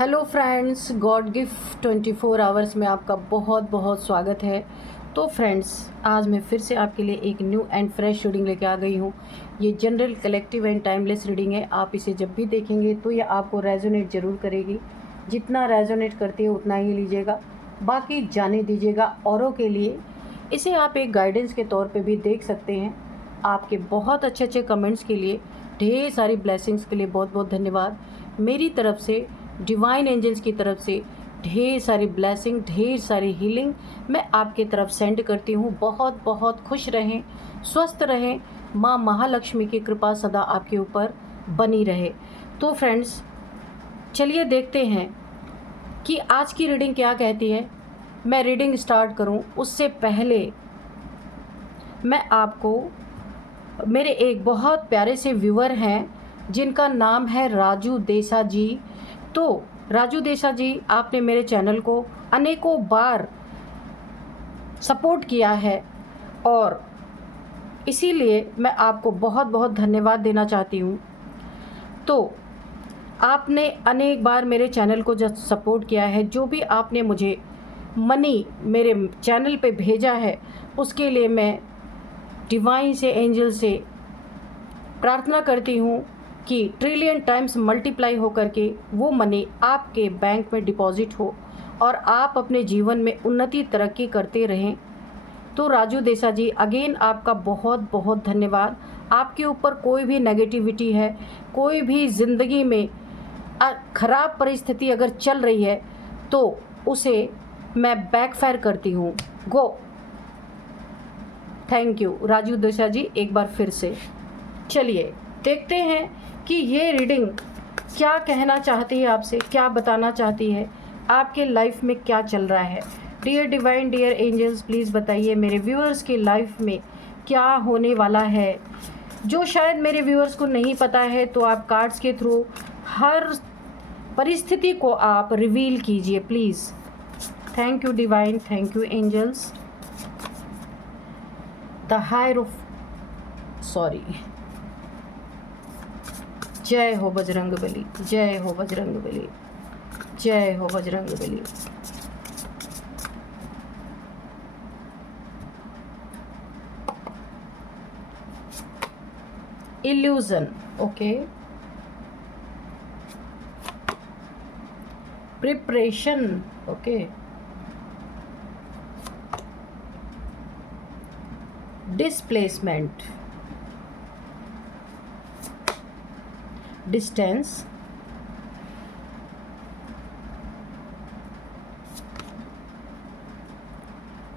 Hello friends, God gift 24 hours में आपका बहुत बहुत स्वागत है। तो फ्रेंड्स, आज मैं फिर से आपके लिए एक न्यू एंड फ्रेश रीडिंग लेके आ गई हूँ। ये general, collective and timeless reading है। आप इसे जब भी देखेंगे तो ये आपको रेजोनेट ज़रूर करेगी। जितना रेजोनेट करती है उतना ही लीजिएगा, बाकी जाने दीजिएगा औरों के लिए। इसे आप एक गाइडेंस के तौर पे भी देख सकते हैं। आपके बहुत अच्छे अच्छे कमेंट्स के लिए, ढेर सारी ब्लेसिंग्स के लिए बहुत बहुत धन्यवाद। मेरी तरफ से, डिवाइन एंजल्स की तरफ से ढेर सारी ब्लेसिंग, ढेर सारी हीलिंग मैं आपके तरफ सेंड करती हूँ। बहुत बहुत खुश रहें, स्वस्थ रहें, माँ महालक्ष्मी की कृपा सदा आपके ऊपर बनी रहे। तो फ्रेंड्स, चलिए देखते हैं कि आज की रीडिंग क्या कहती है। मैं रीडिंग स्टार्ट करूँ उससे पहले मैं आपको, मेरे एक बहुत प्यारे से व्यूअर हैं जिनका नाम है राजू देसा जी। तो राजू देसा जी, आपने मेरे चैनल को अनेकों बार सपोर्ट किया है और इसीलिए मैं आपको बहुत बहुत धन्यवाद देना चाहती हूँ। तो आपने अनेक बार मेरे चैनल को जब सपोर्ट किया है, जो भी आपने मुझे मनी मेरे चैनल पे भेजा है, उसके लिए मैं डिवाइन से, एंजल से प्रार्थना करती हूँ कि ट्रिलियन टाइम्स मल्टीप्लाई हो करके वो मनी आपके बैंक में डिपॉजिट हो और आप अपने जीवन में उन्नति, तरक्की करते रहें। तो राजू देसा जी, अगेन आपका बहुत बहुत धन्यवाद। आपके ऊपर कोई भी नेगेटिविटी है, कोई भी ज़िंदगी में ख़राब परिस्थिति अगर चल रही है तो उसे मैं बैकफायर करती हूँ। गो। थैंक यू राजू देसा जी, एक बार फिर से। चलिए देखते हैं कि ये रीडिंग क्या कहना चाहती है आपसे, क्या बताना चाहती है, आपके लाइफ में क्या चल रहा है। Dear divine, dear angels, please बताइए मेरे व्यूअर्स की लाइफ में क्या होने वाला है। जो शायद मेरे व्यूअर्स को नहीं पता है, तो आप कार्ड्स के थ्रू हर परिस्थिति को आप रिवील कीजिए please. Thank you divine, thank you angels. The hierophant, sorry. जय हो बजरंग बली, जय हो बजरंग बली, जय हो Bajrang Bali. Illusion, okay. Preparation, okay. Displacement, distance,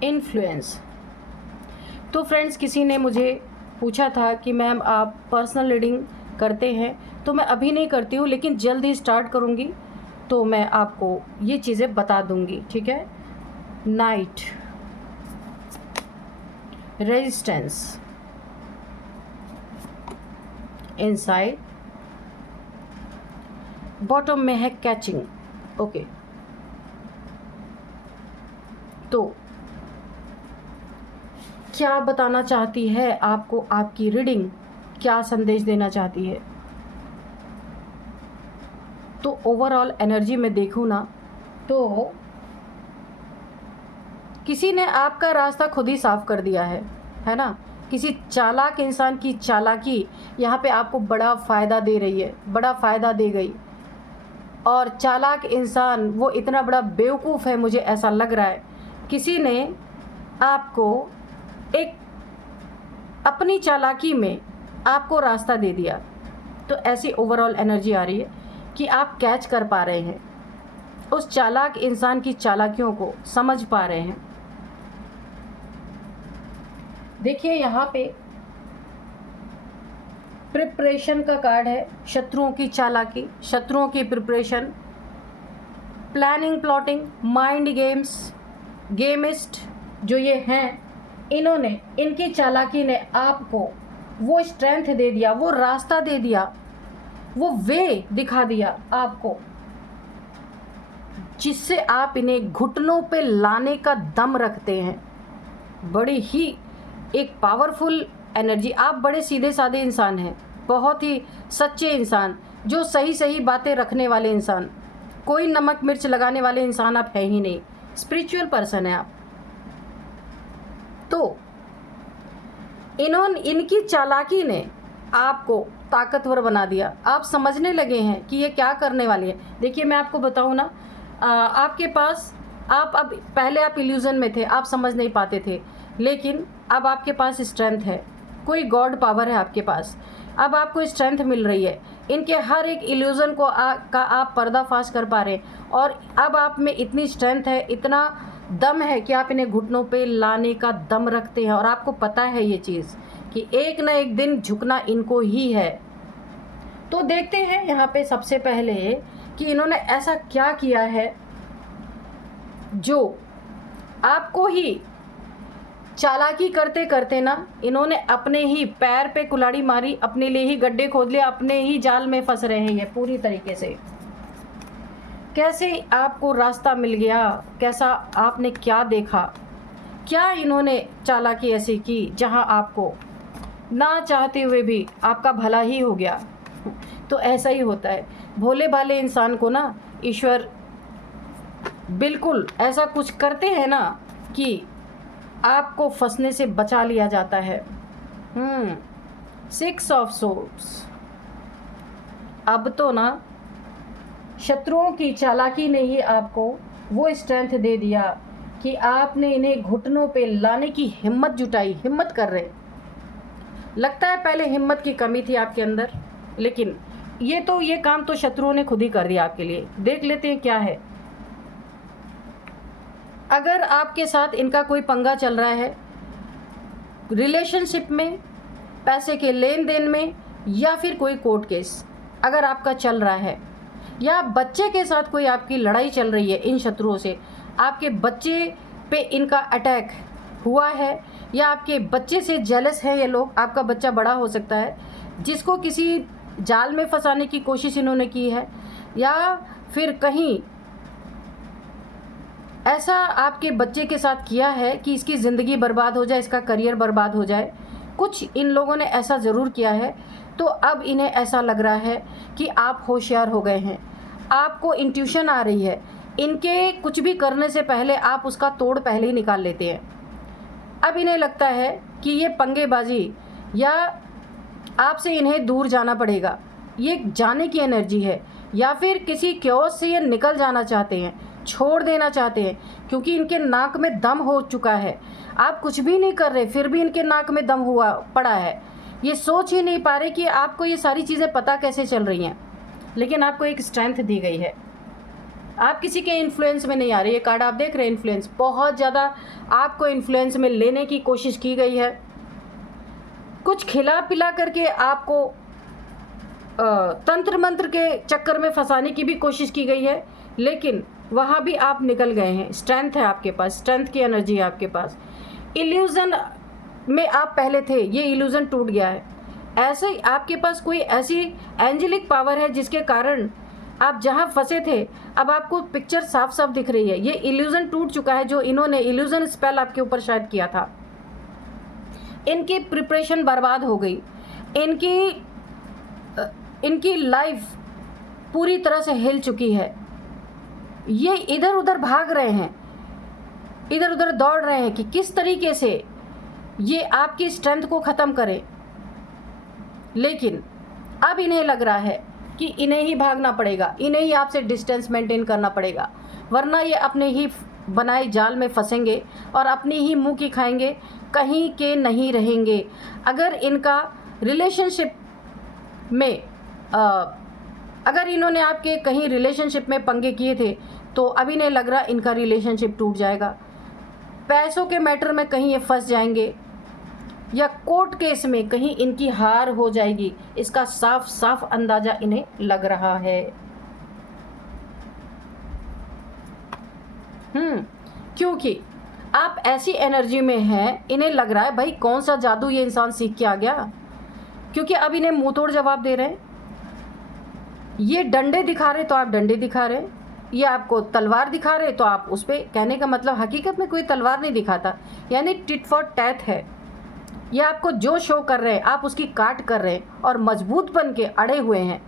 influence. तो फ्रेंड्स, किसी ने मुझे पूछा था कि मैम आप पर्सनल रीडिंग करते हैं, तो मैं अभी नहीं करती हूँ, लेकिन जल्द ही स्टार्ट करूँगी तो मैं आपको ये चीज़ें बता दूँगी, ठीक है। नाइट, रेजिस्टेंस, इनसाइड, बॉटम में है कैचिंग, ओके। तो क्या बताना चाहती है आपको आपकी रीडिंग, क्या संदेश देना चाहती है। तो ओवरऑल एनर्जी में देखूँ ना, तो किसी ने आपका रास्ता खुद ही साफ कर दिया है ना। किसी चालाक इंसान की चालाकी यहाँ पे आपको बड़ा फ़ायदा दे रही है, बड़ा फ़ायदा दे गई। और चालाक इंसान वो इतना बड़ा बेवकूफ़ है, मुझे ऐसा लग रहा है। किसी ने आपको एक अपनी चालाकी में आपको रास्ता दे दिया। तो ऐसी ओवरऑल एनर्जी आ रही है कि आप कैच कर पा रहे हैं, उस चालाक इंसान की चालाकियों को समझ पा रहे हैं। देखिए यहाँ पे प्रिपरेशन का कार्ड है। शत्रुओं की चालाकी, शत्रुओं की preparation, planning, plotting, mind games, गेमिस्ट जो ये हैं, इन्होंने, इनकी चालाकी ने आपको वो स्ट्रेंथ दे दिया, वो रास्ता दे दिया, वो वे दिखा दिया आपको, जिससे आप इन्हें घुटनों पे लाने का दम रखते हैं। बड़ी ही एक पावरफुल एनर्जी। आप बड़े सीधे साधे इंसान हैं, बहुत ही सच्चे इंसान, जो सही सही बातें रखने वाले इंसान। कोई नमक मिर्च लगाने वाले इंसान आप है ही नहीं, स्पिरिचुअल पर्सन है आप। तो इनकी चालाकी ने आपको ताकतवर बना दिया। आप समझने लगे हैं कि ये क्या करने वाली है। देखिए मैं आपको बताऊं ना, आपके पास अब पहले आप इल्यूज़न में थे, आप समझ नहीं पाते थे, लेकिन अब आपके पास स्ट्रेंथ है, कोई गॉड पावर है आपके पास। अब आपको स्ट्रेंथ मिल रही है, इनके हर एक इल्यूज़न को का आप पर्दाफाश कर पा रहे हैं। और अब आप में इतनी स्ट्रेंथ है, इतना दम है कि आप इन्हें घुटनों पे लाने का दम रखते हैं। और आपको पता है ये चीज़ कि एक ना एक दिन झुकना इनको ही है। तो देखते हैं यहाँ पे सबसे पहले कि इन्होंने ऐसा क्या किया है जो आपको ही चालाकी करते करते ना इन्होंने अपने ही पैर पे कुल्हाड़ी मारी, अपने लिए ही गड्ढे खोद लिए, अपने ही जाल में फंस रहे हैं ये पूरी तरीके से। कैसे आपको रास्ता मिल गया, कैसा आपने क्या देखा, क्या इन्होंने चालाकी ऐसी की जहां आपको ना चाहते हुए भी आपका भला ही हो गया। तो ऐसा ही होता है, भोले भाले इंसान को ना ईश्वर बिल्कुल ऐसा कुछ करते हैं ना कि आपको फंसने से बचा लिया जाता है। 6 ऑफ सोर्ड्स। अब तो ना शत्रुओं की चालाकी ने ही आपको वो स्ट्रेंथ दे दिया कि आपने इन्हें घुटनों पे लाने की हिम्मत जुटाई, हिम्मत कर रहे। लगता है पहले हिम्मत की कमी थी आपके अंदर, लेकिन ये काम तो शत्रुओं ने खुद ही कर दिया आपके लिए। देख लेते हैं क्या है। अगर आपके साथ इनका कोई पंगा चल रहा है, रिलेशनशिप में, पैसे के लेन देन में, या फिर कोई कोर्ट केस अगर आपका चल रहा है, या बच्चे के साथ कोई आपकी लड़ाई चल रही है इन शत्रुओं से, आपके बच्चे पे इनका अटैक हुआ है, या आपके बच्चे से जेलस है ये लोग, आपका बच्चा बड़ा हो सकता है जिसको किसी जाल में फंसाने की कोशिश इन्होंने की है, या फिर कहीं ऐसा आपके बच्चे के साथ किया है कि इसकी ज़िंदगी बर्बाद हो जाए, इसका करियर बर्बाद हो जाए। कुछ इन लोगों ने ऐसा ज़रूर किया है। तो अब इन्हें ऐसा लग रहा है कि आप होशियार हो गए हैं, आपको इंट्यूशन आ रही है। इनके कुछ भी करने से पहले आप उसका तोड़ पहले ही निकाल लेते हैं। अब इन्हें लगता है कि ये पंगेबाजी या आपसे इन्हें दूर जाना पड़ेगा, ये जाने की एनर्जी है, या फिर किसी क्योस से ये निकल जाना चाहते हैं, छोड़ देना चाहते हैं, क्योंकि इनके नाक में दम हो चुका है। आप कुछ भी नहीं कर रहे, फिर भी इनके नाक में दम हुआ पड़ा है। ये सोच ही नहीं पा रहे कि आपको ये सारी चीज़ें पता कैसे चल रही हैं, लेकिन आपको एक स्ट्रेंथ दी गई है। आप किसी के इन्फ्लुएंस में नहीं आ रहे। ये कार्ड आप देख रहे हैं, इन्फ्लुएंस, बहुत ज़्यादा आपको इन्फ्लुएंस में लेने की कोशिश की गई है। कुछ खिला पिला करके आपको तंत्र मंत्र के चक्कर में फंसाने की भी कोशिश की गई है, लेकिन वहाँ भी आप निकल गए हैं। स्ट्रेंथ है आपके पास, स्ट्रेंथ की एनर्जी है आपके पास। इल्यूज़न में आप पहले थे, ये इल्यूज़न टूट गया है। ऐसे ही आपके पास कोई ऐसी एंजेलिक पावर है जिसके कारण आप जहाँ फंसे थे अब आपको पिक्चर साफ साफ दिख रही है। ये इल्यूज़न टूट चुका है जो इन्होंने इल्यूज़न स्पेल आपके ऊपर शायद किया था। इनकी प्रिपरेशन बर्बाद हो गई, इनकी लाइफ पूरी तरह से हिल चुकी है। ये इधर उधर भाग रहे हैं, इधर उधर दौड़ रहे हैं कि किस तरीके से ये आपकी स्ट्रेंथ को ख़त्म करें, लेकिन अब इन्हें लग रहा है कि इन्हें ही भागना पड़ेगा, इन्हें ही आपसे डिस्टेंस मेंटेन करना पड़ेगा, वरना ये अपने ही बनाए जाल में फंसेंगे और अपनी ही मुंह की खाएंगे, कहीं के नहीं रहेंगे। अगर इनका रिलेशनशिप में अगर इन्होंने आपके कहीं रिलेशनशिप में पंगे किए थे तो अब इन्हें लग रहा इनका रिलेशनशिप टूट जाएगा। पैसों के मैटर में कहीं ये फंस जाएंगे, या कोर्ट केस में कहीं इनकी हार हो जाएगी, इसका साफ साफ अंदाज़ा इन्हें लग रहा है। क्योंकि आप ऐसी एनर्जी में हैं, इन्हें लग रहा है भाई कौन सा जादू ये इंसान सीख के आ गया, क्योंकि अब इन्हें मुंह तोड़ जवाब दे रहे हैं। ये डंडे दिखा रहे तो आप डंडे दिखा रहे, ये आपको तलवार दिखा रहे तो आप उस पर, कहने का मतलब हकीकत में कोई तलवार नहीं दिखाता, यानी टिट फॉर टैट है। ये आपको जो शो कर रहे हैं आप उसकी काट कर रहे हैं और मजबूत बन के अड़े हुए हैं।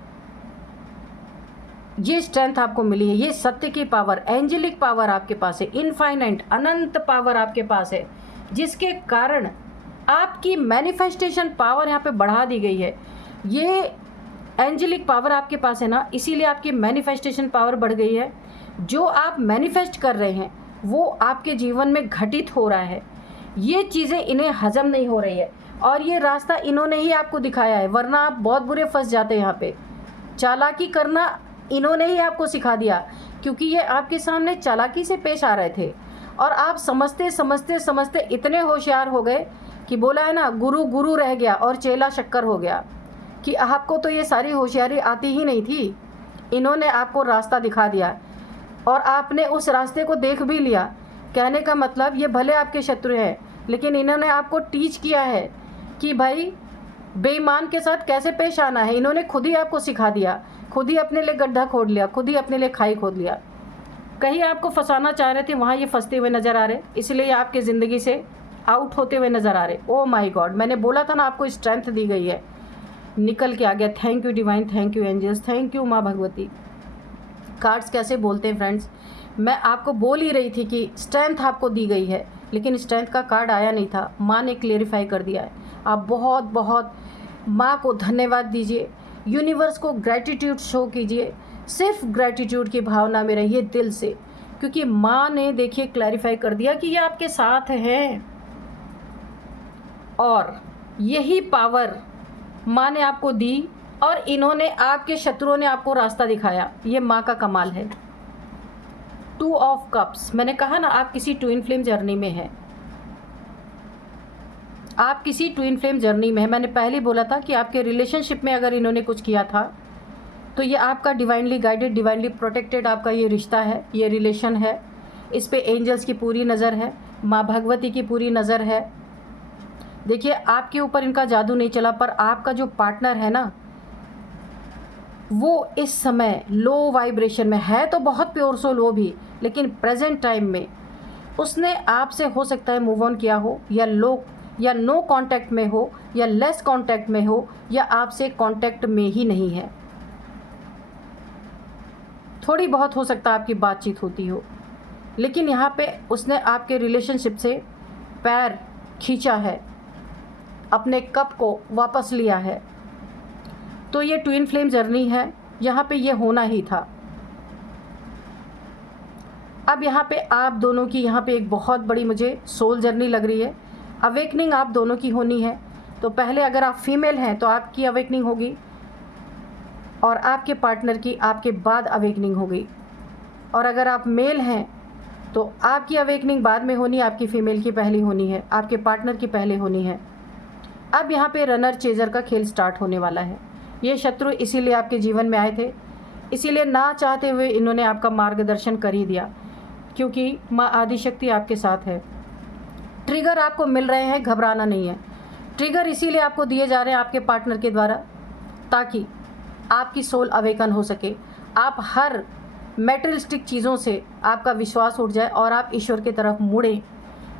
ये स्ट्रेंथ आपको मिली है, ये सत्य की पावर, एंजेलिक पावर आपके पास है, इनफाइनाइट अनंत पावर आपके पास है, जिसके कारण आपकी मैनिफेस्टेशन पावर यहाँ पे बढ़ा दी गई है। ये एंजेलिक पावर आपके पास है ना, इसीलिए आपकी मैनिफेस्टेशन पावर बढ़ गई है। जो आप मैनिफेस्ट कर रहे हैं वो आपके जीवन में घटित हो रहा है। ये चीज़ें इन्हें हजम नहीं हो रही है और ये रास्ता इन्होंने ही आपको दिखाया है, वरना आप बहुत बुरे फंस जाते हैं यहाँ पे। चालाकी करना इन्होंने ही आपको सिखा दिया, क्योंकि ये आपके सामने चालाकी से पेश आ रहे थे और आप समझते समझते समझते इतने होशियार हो गए कि बोला है ना, गुरु गुरु रह गया और चेला शक्कर हो गया, कि आपको तो ये सारी होशियारी आती ही नहीं थी। इन्होंने आपको रास्ता दिखा दिया और आपने उस रास्ते को देख भी लिया। कहने का मतलब ये भले आपके शत्रु हैं, लेकिन इन्होंने आपको टीच किया है कि भाई बेईमान के साथ कैसे पेश आना है। इन्होंने खुद ही आपको सिखा दिया, खुद ही अपने लिए गड्ढा खोद लिया, खुद ही अपने लिए खाई खोद लिया। कहीं आपको फंसाना चाह रहे थे, वहाँ ये फंसते हुए नज़र आ रहे, इसलिए आपके ज़िंदगी से आउट होते हुए नज़र आ रहे। ओ माय गॉड, मैंने बोला था ना आपको स्ट्रेंथ दी गई है, निकल के आ गया। Thank you divine, thank you angels, thank you माँ भगवती। कार्ड्स कैसे बोलते हैं फ्रेंड्स, मैं आपको बोल ही रही थी कि स्ट्रेंथ आपको दी गई है, लेकिन स्ट्रेंथ का कार्ड आया नहीं था, माँ ने क्लेरिफाई कर दिया है। आप बहुत बहुत माँ को धन्यवाद दीजिए, यूनिवर्स को ग्रैटिट्यूड शो कीजिए, सिर्फ ग्रैटिट्यूड की भावना में रहिए दिल से, क्योंकि माँ ने देखिए क्लैरिफाई कर दिया कि ये आपके साथ हैं और यही पावर माँ ने आपको दी और इन्होंने, आपके शत्रुओं ने आपको रास्ता दिखाया। ये माँ का कमाल है। 2 ऑफ कप्स, मैंने कहा ना आप किसी ट्विन फ्लेम जर्नी में है, आप किसी ट्विन फ्लेम जर्नी में है। मैंने पहले बोला था कि आपके रिलेशनशिप में अगर इन्होंने कुछ किया था तो ये आपका डिवाइनली गाइडेड, डिवाइनली प्रोटेक्टेड आपका ये रिश्ता है, ये रिलेशन है। इस पे एंजल्स की पूरी नज़र है, माँ भगवती की पूरी नज़र है। देखिए आपके ऊपर इनका जादू नहीं चला, पर आपका जो पार्टनर है ना, वो इस समय लो वाइब्रेशन में है, तो बहुत प्योर सोल वो भी, लेकिन प्रेजेंट टाइम में उसने आपसे हो सकता है मूव ऑन किया हो, या नो कांटेक्ट में हो, या लेस कांटेक्ट में हो, या आपसे कांटेक्ट में ही नहीं है। थोड़ी बहुत हो सकता है आपकी बातचीत होती हो, लेकिन यहाँ पे उसने आपके रिलेशनशिप से पैर खींचा है, अपने कप को वापस लिया है। तो ये ट्विन फ्लेम जर्नी है, यहाँ पे ये होना ही था। अब यहाँ पे आप दोनों की यहाँ पे एक बहुत बड़ी मुझे सोल जर्नी लग रही है। अवेकनिंग आप दोनों की होनी है। तो पहले अगर आप फीमेल हैं तो आपकी अवेकनिंग होगी और आपके पार्टनर की आपके बाद अवेकनिंग होगी, और अगर आप मेल हैं तो आपकी अवेकनिंग बाद में होनी, आपकी फ़ीमेल की पहली होनी है, आपके पार्टनर की पहले होनी है। अब यहाँ पे रनर चेजर का खेल स्टार्ट होने वाला है। ये शत्रु इसीलिए आपके जीवन में आए थे, इसीलिए ना चाहते हुए इन्होंने आपका मार्गदर्शन कर ही दिया, क्योंकि माँ आदिशक्ति आपके साथ है। ट्रिगर आपको मिल रहे हैं, घबराना नहीं है। ट्रिगर इसीलिए आपको दिए जा रहे हैं आपके पार्टनर के द्वारा, ताकि आपकी सोल अवेकन हो सके, आप हर मेटेरियलिस्टिक चीज़ों से आपका विश्वास उठ जाए और आप ईश्वर की तरफ मुड़ें।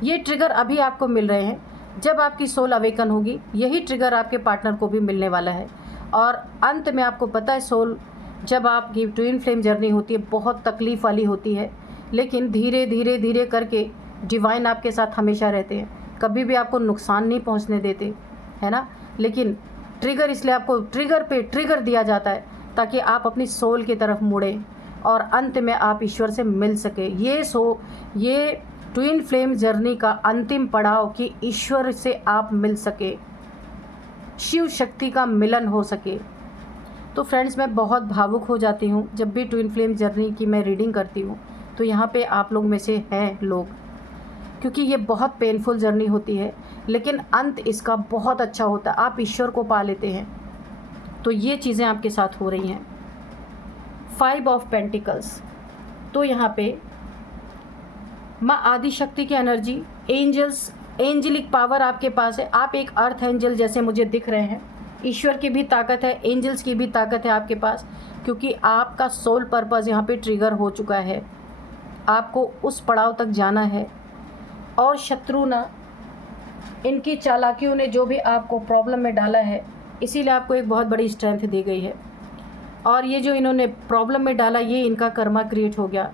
ये ट्रिगर अभी आपको मिल रहे हैं। जब आपकी सोल अवेकन होगी, यही ट्रिगर आपके पार्टनर को भी मिलने वाला है। और अंत में आपको पता है, सोल जब आपकी ट्विन फ्लेम जर्नी होती है बहुत तकलीफ़ वाली होती है, लेकिन धीरे धीरे धीरे करके डिवाइन आपके साथ हमेशा रहते हैं, कभी भी आपको नुकसान नहीं पहुंचने देते, है ना। लेकिन ट्रिगर इसलिए आपको ट्रिगर पे ट्रिगर दिया जाता है ताकि आप अपनी सोल की तरफ मुड़ें और अंत में आप ईश्वर से मिल सके। ये ट्विन फ्लेम जर्नी का अंतिम पड़ाव कि ईश्वर से आप मिल सके, शिव शक्ति का मिलन हो सके। तो फ्रेंड्स, मैं बहुत भावुक हो जाती हूँ जब भी ट्विन फ्लेम जर्नी की मैं रीडिंग करती हूँ, तो यहाँ पे आप लोग में से हैं लोग, क्योंकि ये बहुत पेनफुल जर्नी होती है, लेकिन अंत इसका बहुत अच्छा होता है, आप ईश्वर को पा लेते हैं। तो ये चीज़ें आपके साथ हो रही हैं। 5 ऑफ पेंटिकल्स, तो यहाँ पे माँ आदिशक्ति की एनर्जी, एंजल्स, एंजलिक पावर आपके पास है। आप एक अर्थ एंजल जैसे मुझे दिख रहे हैं। ईश्वर की भी ताकत है, एंजल्स की भी ताकत है आपके पास, क्योंकि आपका सोल पर्पज़ यहाँ पे ट्रिगर हो चुका है। आपको उस पड़ाव तक जाना है, और शत्रु ना, इनकी चालाकियों ने जो भी आपको प्रॉब्लम में डाला है, इसीलिए आपको एक बहुत बड़ी स्ट्रेंथ दी गई है। और ये जो इन्होंने प्रॉब्लम में डाला, ये इनका कर्मा क्रिएट हो गया।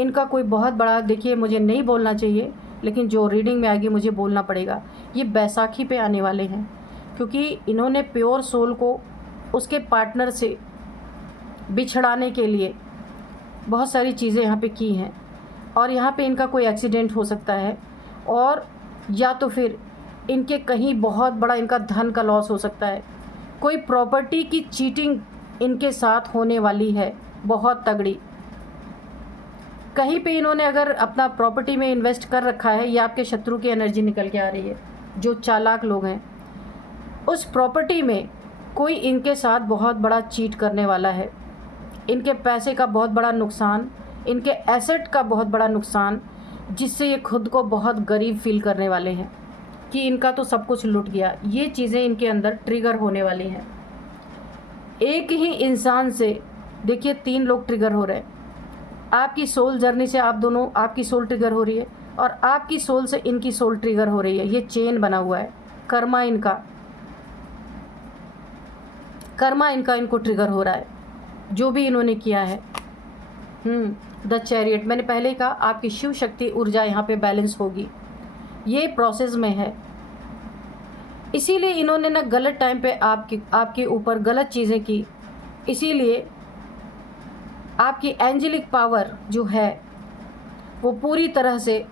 इनका कोई बहुत बड़ा, देखिए मुझे नहीं बोलना चाहिए लेकिन जो रीडिंग में आएगी मुझे बोलना पड़ेगा, ये बैसाखी पे आने वाले हैं, क्योंकि इन्होंने प्योर सोल को उसके पार्टनर से बिछड़ाने के लिए बहुत सारी चीज़ें यहाँ पे की हैं। और यहाँ पे इनका कोई एक्सीडेंट हो सकता है, और या तो फिर इनके कहीं बहुत बड़ा इनका धन का लॉस हो सकता है। कोई प्रॉपर्टी की चीटिंग इनके साथ होने वाली है, बहुत तगड़ी। कहीं पे इन्होंने अगर अपना प्रॉपर्टी में इन्वेस्ट कर रखा है, ये आपके शत्रु की एनर्जी निकल के आ रही है। जो चालाक लोग हैं, उस प्रॉपर्टी में कोई इनके साथ बहुत बड़ा चीट करने वाला है। इनके पैसे का बहुत बड़ा नुकसान, इनके एसेट का बहुत बड़ा नुकसान, जिससे ये खुद को बहुत गरीब फील करने वाले हैं कि इनका तो सब कुछ लुट गया। ये चीज़ें इनके अंदर ट्रिगर होने वाली हैं। एक ही इंसान से देखिए 3 लोग ट्रिगर हो रहे हैं। आपकी सोल जर्नी से आप दोनों, आपकी सोल ट्रिगर हो रही है और आपकी सोल से इनकी सोल ट्रिगर हो रही है। ये चेन बना हुआ है। कर्मा इनका इनको ट्रिगर हो रहा है, जो भी इन्होंने किया है। द चैरियट, मैंने पहले ही कहा आपकी शिव शक्ति ऊर्जा यहाँ पे बैलेंस होगी, ये प्रोसेस में है। इसीलिए इन्होंने ना गलत टाइम पे आपके ऊपर गलत चीज़ें की। इसीलिए आपकी एंजेलिक पावर जो है वो पूरी तरह से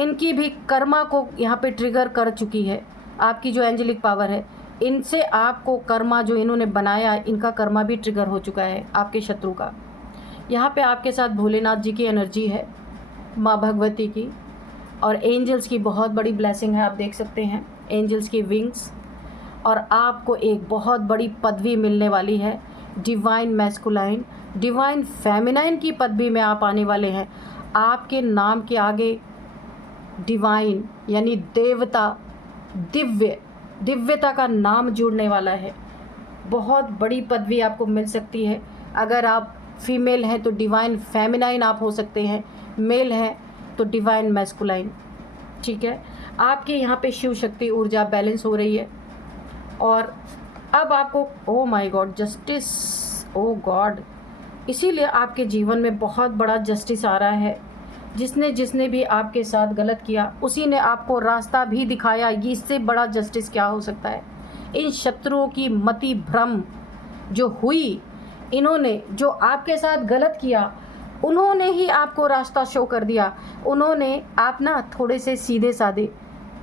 इनकी भी कर्मा को यहाँ पे ट्रिगर कर चुकी है। आपकी जो एंजेलिक पावर है, इनसे आपको कर्मा जो इन्होंने बनाया, इनका कर्मा भी ट्रिगर हो चुका है आपके शत्रु का। यहाँ पे आपके साथ भोलेनाथ जी की एनर्जी है, माँ भगवती की, और एंजल्स की बहुत बड़ी ब्लेसिंग है। आप देख सकते हैं एंजल्स की विंग्स, और आपको एक बहुत बड़ी पदवी मिलने वाली है, डिवाइन मैस्कुलाइन, डिवाइन फेमिनाइन की पदवी में आप आने वाले हैं। आपके नाम के आगे डिवाइन यानी देवता, दिव्यता का नाम जुड़ने वाला है। बहुत बड़ी पदवी आपको मिल सकती है। अगर आप फीमेल हैं तो डिवाइन फेमिनाइन आप हो सकते हैं, मेल हैं तो डिवाइन मैस्कुलाइन। ठीक है, आपके यहाँ पे शिव शक्ति ऊर्जा बैलेंस हो रही है। और अब आपको, oh my god, justice, oh god, इसीलिए आपके जीवन में बहुत बड़ा जस्टिस आ रहा है। जिसने भी आपके साथ गलत किया, उसी ने आपको रास्ता भी दिखाया। ये इससे बड़ा जस्टिस क्या हो सकता है। इन शत्रुओं की मति भ्रम जो हुई, इन्होंने जो आपके साथ गलत किया, उन्होंने ही आपको रास्ता शो कर दिया। उन्होंने, आप ना थोड़े से सीधे साधे,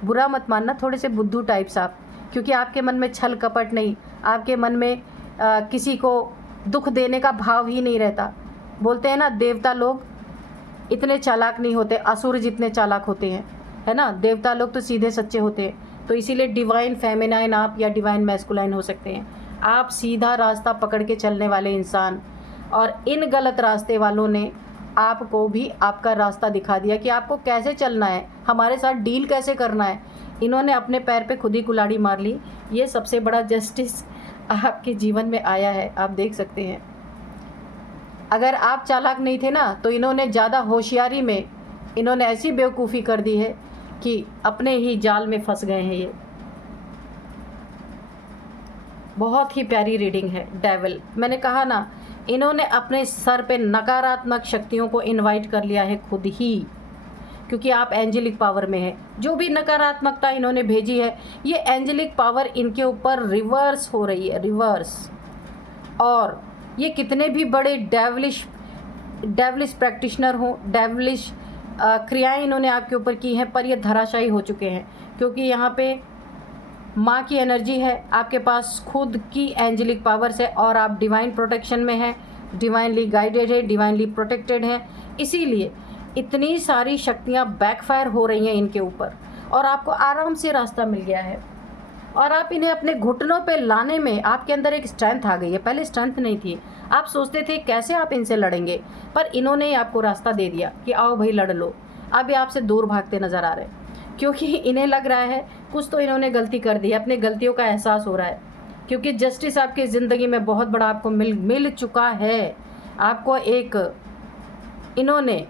बुरा मत मानना, थोड़े से बुद्धू टाइप्स आप, क्योंकि आपके मन में छल कपट नहीं, आपके मन में किसी को दुख देने का भाव ही नहीं रहता। बोलते हैं ना, देवता लोग इतने चालाक नहीं होते, असुर जितने चालाक होते हैं, है ना। देवता लोग तो सीधे सच्चे होते हैं। तो इसीलिए डिवाइन फेमिनाइन आप या डिवाइन मैस्कुलाइन हो सकते हैं। आप सीधा रास्ता पकड़ के चलने वाले इंसान, और इन गलत रास्ते वालों ने आपको भी आपका रास्ता दिखा दिया कि आपको कैसे चलना है, हमारे साथ डील कैसे करना है। इन्होंने अपने पैर पे खुद ही कुल्हाड़ी मार ली। ये सबसे बड़ा जस्टिस आपके जीवन में आया है, आप देख सकते हैं। अगर आप चालाक नहीं थे ना, तो इन्होंने ज़्यादा होशियारी में इन्होंने ऐसी बेवकूफ़ी कर दी है कि अपने ही जाल में फंस गए हैं। ये बहुत ही प्यारी रीडिंग है। डेविल, मैंने कहा ना, इन्होंने अपने सर पे नकारात्मक शक्तियों को इनवाइट कर लिया है खुद ही, क्योंकि आप एंजेलिक पावर में है। जो भी नकारात्मकता इन्होंने भेजी है, ये एंजेलिक पावर इनके ऊपर रिवर्स हो रही है, रिवर्स। और ये कितने भी बड़े डेवलिश प्रैक्टिशनर हों, डेवलिश क्रियाएं इन्होंने आपके ऊपर की हैं, पर ये धराशायी हो चुके हैं, क्योंकि यहाँ पे माँ की एनर्जी है, आपके पास खुद की एंजेलिक पावर्स है, और आप डिवाइन प्रोटेक्शन में हैं, डिवाइनली गाइडेड है, डिवाइनली प्रोटेक्टेड हैं। इसीलिए इतनी सारी शक्तियाँ बैकफायर हो रही हैं इनके ऊपर, और आपको आराम से रास्ता मिल गया है। और आप इन्हें अपने घुटनों पे लाने में आपके अंदर एक स्ट्रेंथ आ गई है। पहले स्ट्रेंथ नहीं थी, आप सोचते थे कैसे आप इनसे लड़ेंगे, पर इन्होंने ही आपको रास्ता दे दिया कि आओ भाई लड़ लो। अब ये आपसे दूर भागते नज़र आ रहे हैं, क्योंकि इन्हें लग रहा है कुछ तो इन्होंने गलती कर दी है, अपने गलतियों का एहसास हो रहा है, क्योंकि जस्टिस आपकी ज़िंदगी में बहुत बड़ा आपको मिल चुका है। आपको इन्होंने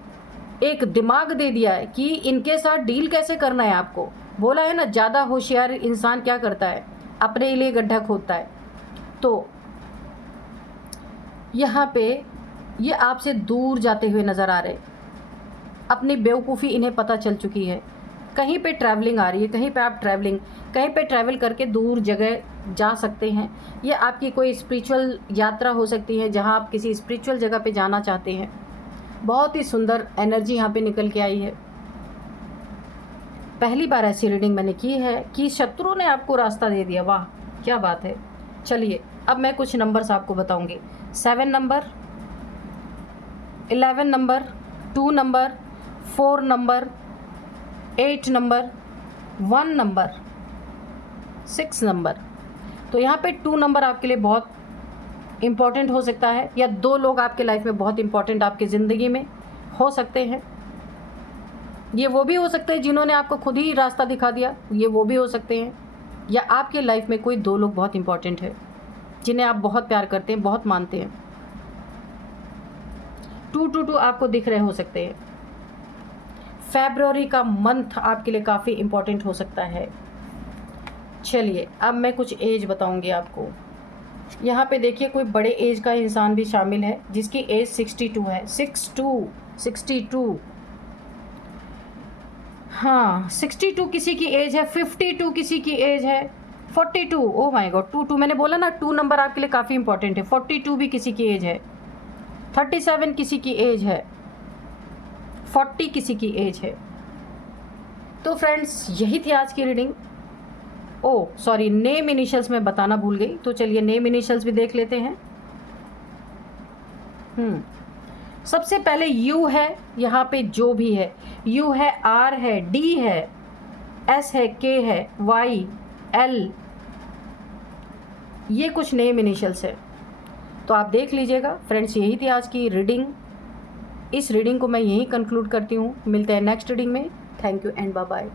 एक दिमाग दे दिया है कि इनके साथ डील कैसे करना है। आपको बोला है ना, ज़्यादा होशियार इंसान क्या करता है, अपने लिए गड्ढा खोदता है। तो यहाँ पे ये आपसे दूर जाते हुए नज़र आ रहे, अपनी बेवकूफ़ी इन्हें पता चल चुकी है। कहीं पे ट्रैवलिंग आ रही है, कहीं पे आप कहीं पे ट्रैवल करके दूर जगह जा सकते हैं। ये आपकी कोई स्पिरिचुअल यात्रा हो सकती है जहाँ आप किसी स्पिरिचुअल जगह पे जाना चाहते हैं। बहुत ही सुंदर एनर्जी यहाँ पे निकल के आई है। पहली बार ऐसी रीडिंग मैंने की है कि शत्रु ने आपको रास्ता दे दिया। वाह क्या बात है। चलिए अब मैं कुछ नंबर्स आपको बताऊंगी। 7 number, 11 number, 2 number, 4 number, 8 number, 1 number, 6 number. तो यहाँ पे 2 नंबर आपके लिए बहुत इम्पॉर्टेंट हो सकता है, या 2 लोग आपके लाइफ में बहुत इम्पॉर्टेंट आपकी ज़िंदगी में हो सकते हैं। ये वो भी हो सकते हैं जिन्होंने आपको खुद ही रास्ता दिखा दिया, ये वो भी हो सकते हैं। या आपके लाइफ में कोई 2 लोग बहुत इम्पॉर्टेंट है जिन्हें आप बहुत प्यार करते हैं, बहुत मानते हैं। 222 आपको दिख रहे हो सकते हैं। फरवरी का मंथ आपके लिए काफ़ी इम्पॉर्टेंट हो सकता है। चलिए अब मैं कुछ एज बताऊंगी आपको। यहाँ पे देखिए कोई बड़े एज का इंसान भी शामिल है जिसकी एज 62 है। 62। हाँ 62 किसी की एज है, 52 किसी की एज है, 42। ओह माय गॉड, 22 मैंने बोला ना 2 नंबर आपके लिए काफ़ी इंपॉर्टेंट है। 42 भी किसी की एज है, 37 किसी की एज है, 40 किसी की एज है। तो फ्रेंड्स यही थी आज की reading. Oh sorry, name initials मैं बताना भूल गई, तो चलिए नेम इनिशियल्स भी देख लेते हैं। सबसे पहले यू है, यहाँ पे जो भी है यू है, आर है, डी है, एस है, के है, वाई, एल, ये कुछ नेम इनिशियल्स है। तो आप देख लीजिएगा फ्रेंड्स, यही थी आज की रीडिंग। इस रीडिंग को मैं यहीं कंक्लूड करती हूँ। मिलते हैं नेक्स्ट रीडिंग में। Thank you and bye bye.